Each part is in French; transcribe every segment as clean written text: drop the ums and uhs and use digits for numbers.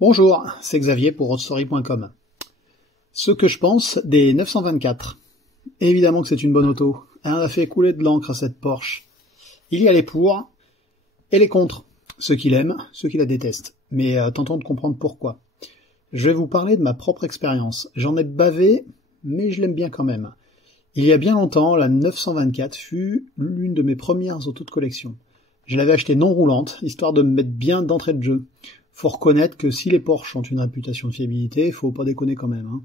Bonjour, c'est Xavier pour roadstory.com. Ce que je pense des 924. Évidemment que c'est une bonne auto. Elle a fait couler de l'encre cette Porsche. Il y a les pour et les contre. Ceux qui l'aiment, ceux qui la détestent. Mais tentons de comprendre pourquoi. Je vais vous parler de ma propre expérience. J'en ai bavé, mais je l'aime bien quand même. Il y a bien longtemps, la 924 fut l'une de mes premières autos de collection. Je l'avais achetée non roulante, histoire de me mettre bien d'entrée de jeu. Faut reconnaître que si les Porsche ont une réputation de fiabilité, faut pas déconner quand même, hein.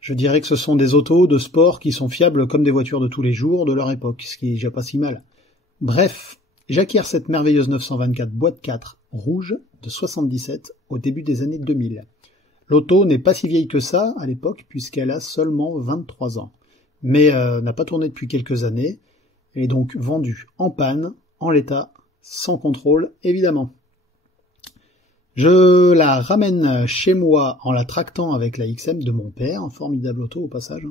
Je dirais que ce sont des autos de sport qui sont fiables comme des voitures de tous les jours de leur époque, ce qui est déjà pas si mal. Bref, j'acquiers cette merveilleuse 924 boîte 4 rouge de 77 au début des années 2000. L'auto n'est pas si vieille que ça à l'époque puisqu'elle a seulement 23 ans. Mais n'a pas tourné depuis quelques années. Elle est donc vendue en panne, en l'état, sans contrôle évidemment. Je la ramène chez moi en la tractant avec la XM de mon père, un formidable auto au passage.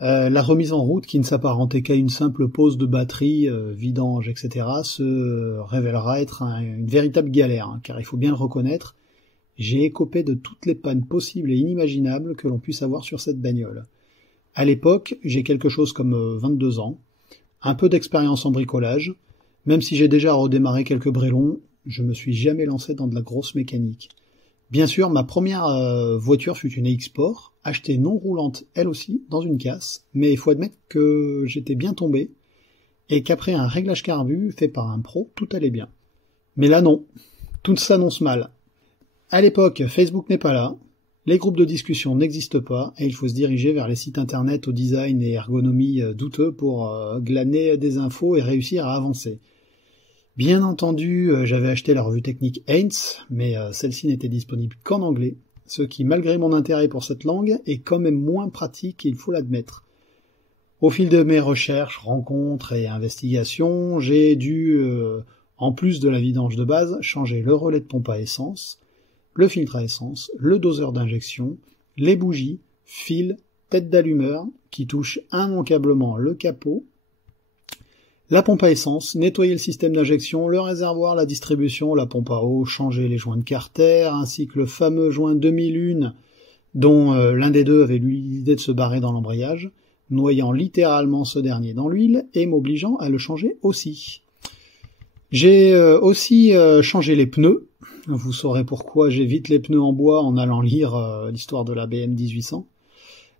La remise en route, qui ne s'apparentait qu'à une simple pose de batterie, vidange, etc., se révélera être une véritable galère, hein, car il faut bien le reconnaître, j'ai écopé de toutes les pannes possibles et inimaginables que l'on puisse avoir sur cette bagnole. À l'époque, j'ai quelque chose comme 22 ans, un peu d'expérience en bricolage, même si j'ai déjà redémarré quelques brélons, je me suis jamais lancé dans de la grosse mécanique. Bien sûr, ma première voiture fut une X-Sport, achetée non roulante elle aussi, dans une casse, mais il faut admettre que j'étais bien tombé, et qu'après un réglage carbu fait par un pro, tout allait bien. Mais là non, tout s'annonce mal. À l'époque, Facebook n'est pas là, les groupes de discussion n'existent pas, et il faut se diriger vers les sites internet au design et ergonomie douteux pour glaner des infos et réussir à avancer. Bien entendu, j'avais acheté la revue technique Heinz, mais celle-ci n'était disponible qu'en anglais, ce qui, malgré mon intérêt pour cette langue, est quand même moins pratique, il faut l'admettre. Au fil de mes recherches, rencontres et investigations, j'ai dû, en plus de la vidange de base, changer le relais de pompe à essence, le filtre à essence, le doseur d'injection, les bougies, fils, tête d'allumeur, qui touchent immanquablement le capot, la pompe à essence, nettoyer le système d'injection, le réservoir, la distribution, la pompe à eau, changer les joints de carter, ainsi que le fameux joint 2001 dont l'un des deux avait eu l'idée de se barrer dans l'embrayage, noyant littéralement ce dernier dans l'huile et m'obligeant à le changer aussi. J'ai aussi changé les pneus. Vous saurez pourquoi j'évite les pneus en bois en allant lire l'histoire de la BM 1800.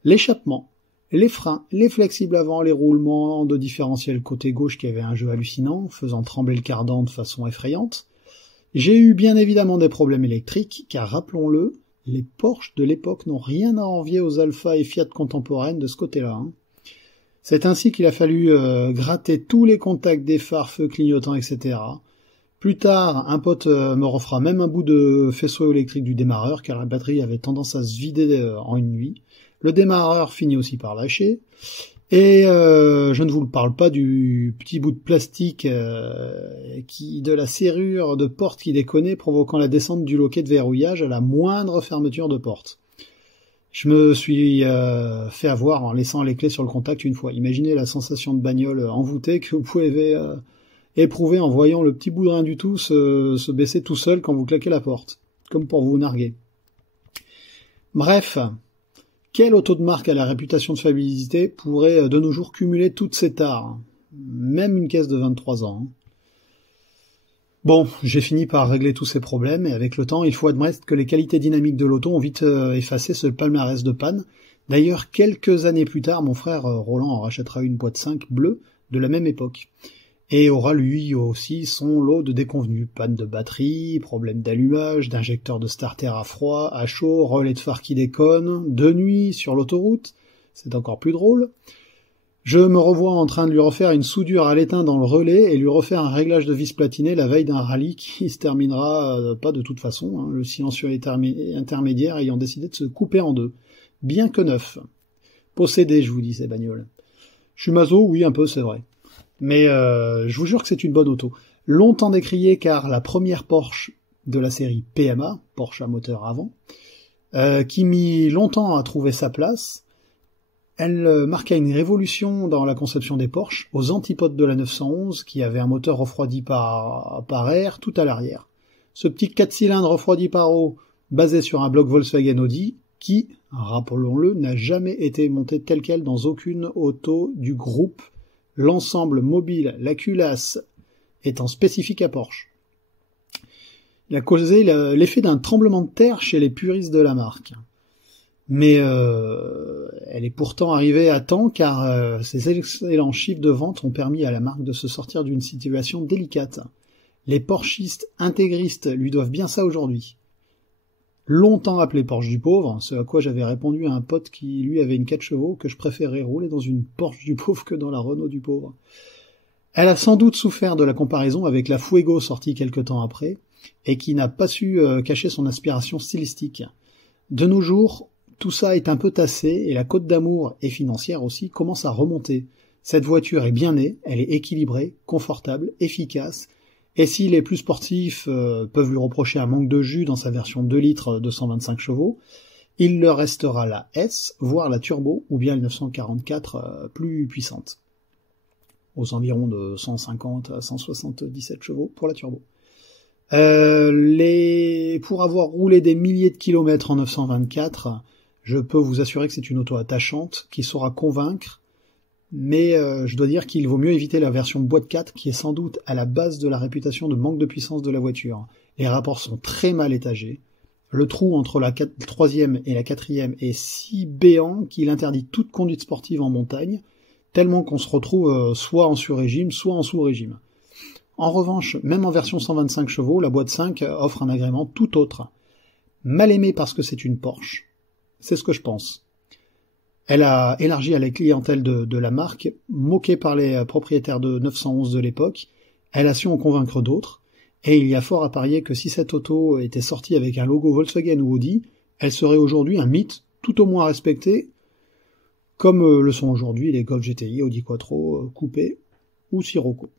L'échappement, les freins, les flexibles avant, les roulements de différentiel côté gauche qui avait un jeu hallucinant, faisant trembler le cardan de façon effrayante. J'ai eu bien évidemment des problèmes électriques, car rappelons-le, les Porsche de l'époque n'ont rien à envier aux Alfa et Fiat contemporaines de ce côté-là, hein. C'est ainsi qu'il a fallu gratter tous les contacts des phares, feux clignotants, etc. Plus tard, un pote me refera même un bout de faisceau électrique du démarreur, car la batterie avait tendance à se vider en une nuit. Le démarreur finit aussi par lâcher, et je ne vous parle pas du petit bout de plastique de la serrure de porte qui déconnait, provoquant la descente du loquet de verrouillage à la moindre fermeture de porte. Je me suis fait avoir en laissant les clés sur le contact une fois. Imaginez la sensation de bagnole envoûtée que vous pouvez éprouver en voyant le petit boudrin du tout se baisser tout seul quand vous claquez la porte, comme pour vous narguer. Bref, quelle auto de marque à la réputation de fiabilité pourrait de nos jours cumuler toutes ces tares? Même une caisse de 23 ans. Bon, j'ai fini par régler tous ces problèmes, et avec le temps, il faut admettre que les qualités dynamiques de l'auto ont vite effacé ce palmarès de panne. D'ailleurs, quelques années plus tard, mon frère Roland en rachètera une boîte 5 bleue de la même époque, et aura lui aussi son lot de déconvenues. Panne de batterie, problème d'allumage, d'injecteur de starter à froid, à chaud, relais de phare qui déconne, de nuit, sur l'autoroute, c'est encore plus drôle. Je me revois en train de lui refaire une soudure à l'étain dans le relais et lui refaire un réglage de vis platiné la veille d'un rallye qui se terminera pas de toute façon, hein, le silencieux intermédiaire ayant décidé de se couper en deux. Bien que neuf. Possédé, je vous dis, ces bagnoles. Je suis maso, oui, un peu, c'est vrai. Mais je vous jure que c'est une bonne auto. Longtemps décriée car la première Porsche de la série PMA, Porsche à moteur avant, qui mit longtemps à trouver sa place. Elle marqua une révolution dans la conception des Porsche, aux antipodes de la 911, qui avait un moteur refroidi par air tout à l'arrière. Ce petit 4 cylindres refroidi par eau basée sur un bloc Volkswagen Audi qui, rappelons-le, n'a jamais été monté tel quel dans aucune auto du groupe, l'ensemble mobile, la culasse étant spécifique à Porsche. Il a causé l'effet d'un tremblement de terre chez les puristes de la marque. Mais elle est pourtant arrivée à temps car ces excellents chiffres de vente ont permis à la marque de se sortir d'une situation délicate. Les Porschistes intégristes lui doivent bien ça aujourd'hui. Longtemps appelé Porsche du pauvre, ce à quoi j'avais répondu à un pote qui lui avait une 4 chevaux que je préférais rouler dans une Porsche du pauvre que dans la Renault du pauvre. Elle a sans doute souffert de la comparaison avec la Fuego sortie quelque temps après, et qui n'a pas su cacher son aspiration stylistique. De nos jours, tout ça est un peu tassé, et la cote d'amour, et financière aussi, commence à remonter. Cette voiture est bien née, elle est équilibrée, confortable, efficace, et si les plus sportifs peuvent lui reprocher un manque de jus dans sa version 2 litres de 125 chevaux, il leur restera la S, voire la Turbo, ou bien la 944 plus puissante, aux environs de 150 à 177 chevaux pour la Turbo. Pour avoir roulé des milliers de kilomètres en 924, je peux vous assurer que c'est une auto attachante, qui saura convaincre, mais je dois dire qu'il vaut mieux éviter la version boîte 4, qui est sans doute à la base de la réputation de manque de puissance de la voiture. Les rapports sont très mal étagés, le trou entre la 3e et la 4e est si béant qu'il interdit toute conduite sportive en montagne, tellement qu'on se retrouve soit en sur-régime, soit en sous-régime. En revanche, même en version 125 chevaux, la boîte 5 offre un agrément tout autre. Mal aimée parce que c'est une Porsche, c'est ce que je pense. Elle a élargi à la clientèle de la marque, moquée par les propriétaires de 911 de l'époque, elle a su en convaincre d'autres, et il y a fort à parier que si cette auto était sortie avec un logo Volkswagen ou Audi, elle serait aujourd'hui un mythe, tout au moins respecté, comme le sont aujourd'hui les Golf GTI, Audi Quattro, Coupé ou Sirocco.